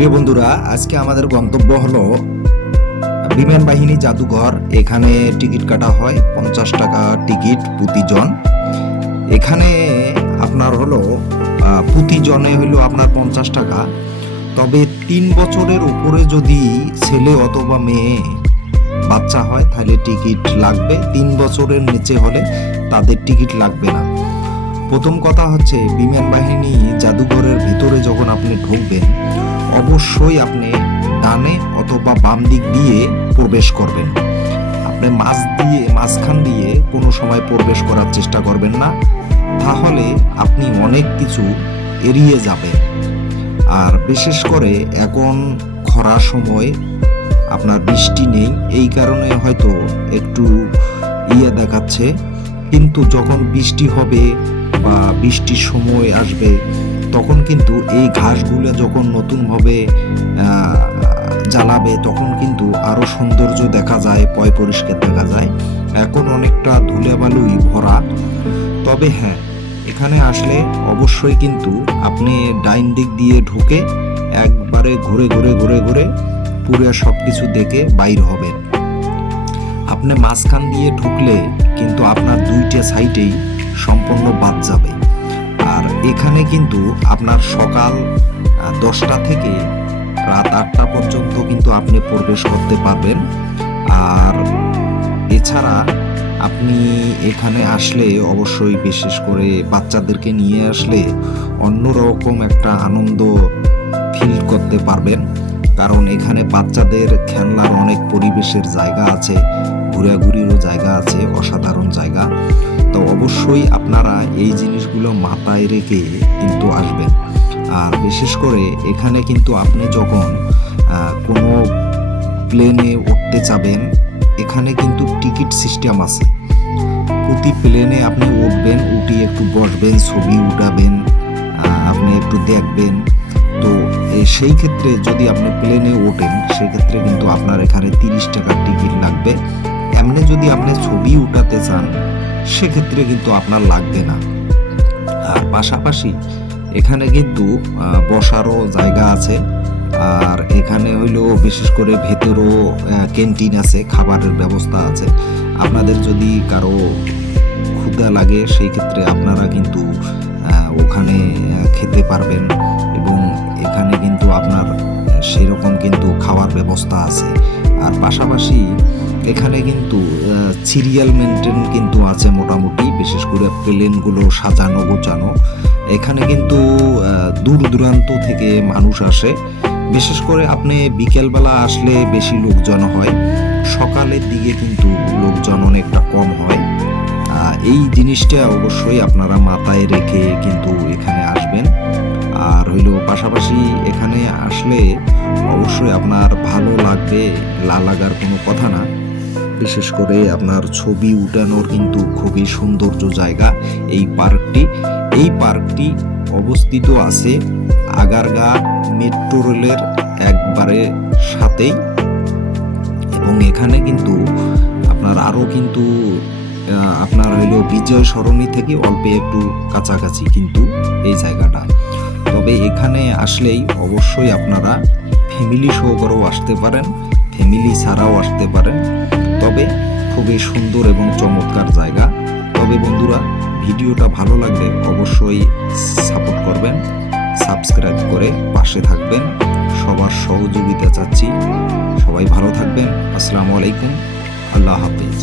প্রিয় বন্ধুরা, আজকে আমাদের গন্তব্য হলো বিমান বাহিনী জাদুঘর। এখানে টিকিট কাটা হয় 50 টাকা টিকিট প্রতিজন। এখানে আপনার হলো প্রতিজনে হলো আপনার 50 টাকা। তবে 3 বছরের উপরে যদি ছেলে অথবা মেয়ে বাচ্চা হয় তাহলে টিকিট লাগবে। 3 বছরের নিচে হলে তাদের টিকিট লাগবে না। প্রথম কথা হচ্ছে, বিমান বাহিনী জাদুঘরের ভিতরে যখন আপনি ঢুকবেন অবশ্যই আপনি ডানে অথবা বাম দিক দিয়ে প্রবেশ করবেন। আপনি মাঝখান দিয়ে কোনো সময় প্রবেশ করার চেষ্টা করবেন না, তাহলে আপনি অনেক কিছু এড়িয়ে যাবেন। আর বিশেষ করে এখন খরার সময়, আপনার বৃষ্টি নেই, এই কারণে হয়তো একটু দেখাচ্ছে। কিন্তু যখন বৃষ্টি হবে বা বৃষ্টির সময় আসবে তখন কিন্তু এই ঘাসগুলো যখন নতুনভাবে জ্বালাবে তখন কিন্তু আরো সৌন্দর্য দেখা যায়, পয় পরিষ্কার দেখা যায়। এখন অনেকটা ধুলাবালুই ভরা। তবে হ্যাঁ, এখানে আসলে অবশ্যই কিন্তু আপনি ডাইন দিক দিয়ে ঢুকে একবারে ঘুরে ঘুরে ঘুরে ঘুরে পুরো সবকিছু দেখে বাইর হবেন। আপনি মাঝখান দিয়ে ঢুকলে কিন্তু আপনার দুইটা সাইডেই সম্পূর্ণ বাদ যাবে। আর এখানে কিন্তু আপনার সকাল 10টা থেকে রাত 8টা পর্যন্ত কিন্তু আপনি প্রবেশ করতে পারবেন। আর এছাড়া আপনি এখানে আসলে অবশ্যই, বিশেষ করে বাচ্চাদেরকে নিয়ে আসলে অন্যরকম একটা আনন্দ ফিল করতে পারবেন। কারণ এখানে বাচ্চাদের খেলনার অনেক পরিবেশের জায়গা আছে, ঘোরাঘুরিরও জায়গা আছে, অসাধারণ জায়গা। তো অবশ্যই আপনারা এই জিনিসগুলো মাথায় রেখে কিন্তু আসবেন। আর বিশেষ করে এখানে কিন্তু আপনি যখন কোনো প্লেনে উঠতে চাবেন, এখানে কিন্তু টিকিট সিস্টেম আছে। প্রতি প্লেনে আপনি উঠবেন, উঠে একটু বসবেন, ছবি উঠাবেন, আপনি একটু দেখবেন। তো সেই ক্ষেত্রে যদি আপনি প্লেনে ওঠেন সেক্ষেত্রে কিন্তু আপনার এখানে 30 টাকার টিকিট লাগবে। এমনি যদি আপনি ছবি উঠাতে চান সেক্ষেত্রে কিন্তু আপনার লাগবে না। আর পাশাপাশি এখানে কিন্তু বসারও জায়গা আছে। আর এখানে হইলো বিশেষ করে ভেতরও ক্যান্টিন আছে, খাবারের ব্যবস্থা আছে। আপনাদের যদি কারো ক্ষুধা লাগে সেই ক্ষেত্রে আপনারা কিন্তু ওখানে খেতে পারবেন। এবং এখানে কিন্তু আপনার সেরকম কিন্তু খাওয়ার ব্যবস্থা আছে। আর পাশাপাশি এখানে কিন্তু সিরিয়াল মেনটেন কিন্তু আছে মোটামুটি, বিশেষ করে প্লেনগুলো সাজানো গোছানো। এখানে কিন্তু দূর দূরান্ত থেকে মানুষ আসে। বিশেষ করে আপনি বিকেলবেলা আসলে বেশি লোকজন হয়, সকালের দিকে কিন্তু লোকজন অনেকটা কম হয়। এই জিনিসটা অবশ্যই আপনারা মাথায় রেখে কিন্তু এখানে আসবেন। আর হইলো পাশাপাশি এখানে আসলে অবশ্যই আপনার ভালো লাগবে, লাগার কোনো কথা না। বিশেষ করে আপনার ছবি উঠানোর কিন্তু খুবই সৌন্দর্য জায়গা এই পার্কটি অবস্থিত আছে আগারগাঁ মেট্রো রেলের একবারে সাথেই। এবং এখানে কিন্তু আপনার আরো কিন্তু আপনার হইলো বিজয় সরণি থেকে অল্প একটু কাছাকাছি কিন্তু এই জায়গাটা। তবে এখানে আসলেই অবশ্যই আপনারা ফ্যামিলি সহকারেও আসতে পারেন, ফ্যামিলি ছাড়াও আসতে পারেন। তবে খুবই সুন্দর এবং চমৎকার জায়গা। তবে বন্ধুরা, ভিডিওটা ভালো লাগলে অবশ্যই সাপোর্ট করবেন, সাবস্ক্রাইব করে পাশে থাকবেন। সবার সহযোগিতা চাচ্ছি। সবাই ভালো থাকবেন। আসসালামু আলাইকুম, আল্লাহ হাফেজ।